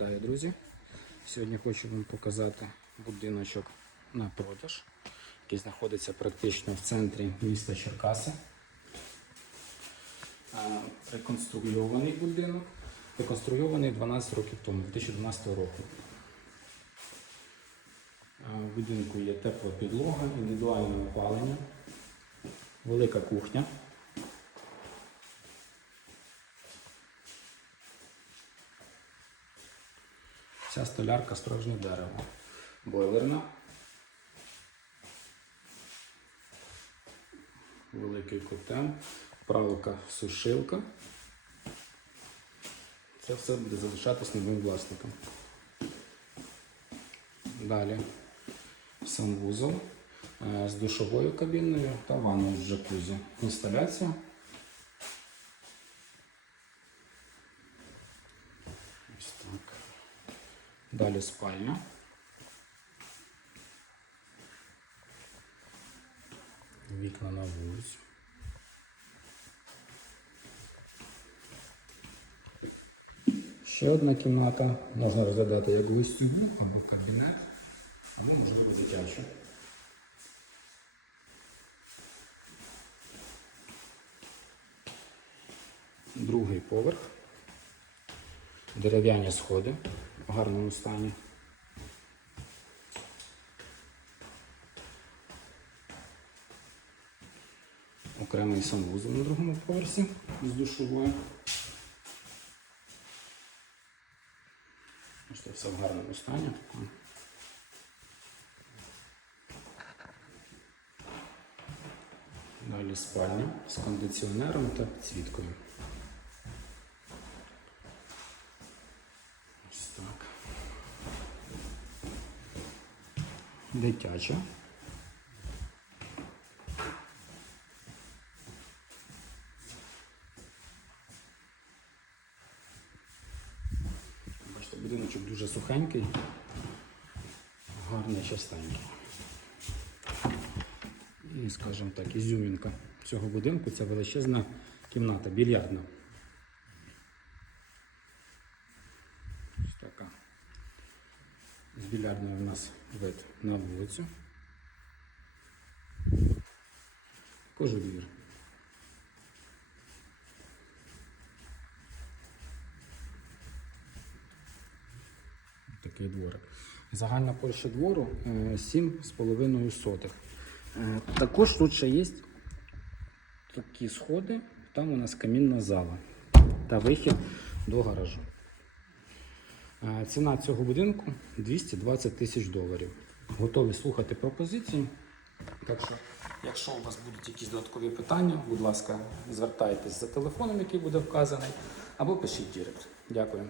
Вітаю, друзі! Сьогодні хочу вам показати будиночок на продаж, який знаходиться практично в центрі міста Черкаси. Реконструйований будинок, реконструйований 12 років тому, 2012 року. В будинку є тепла підлога, індивідуальне опалення, велика кухня. Ця столярка справжнє дерево. Бойлерна. Великий котел, правилка сушилка. Це все буде залишатись новим власником. Далі санвузол е, з душовою кабіною та ванною з джакузі. Інсталяція. Ось так. Далі спальня. Вікна на вулицю. Ще одна кімната. Можна розглядати як гостьову або кабінет, або можливо дитячу. Другий поверх. Дерев'яні сходи в гарному стані. Окремий санвузол на другому поверсі з душовою. Це все в гарному стані. Далі спальня з кондиціонером та підсвіткою. Ось так. Дитяча. Бачите, будиночок дуже сухенький, гарний, частенький. І, скажімо так, ізюмінка цього будинку це величезна кімната, більярдна. Ось така. З більярдної у нас вид на вулицю. Двір. Такий дворик. Загальна площа двору е, 7,5 сотих. Е, Також тут ще є такі сходи, там у нас камінна зала та вихід до гаражу. Е, Ціна цього будинку 220 тисяч доларів. Готові слухати пропозиції. Так що, якщо у вас будуть якісь додаткові питання, будь ласка, звертайтесь за телефоном, який буде вказаний, або пишіть директ. Дякую.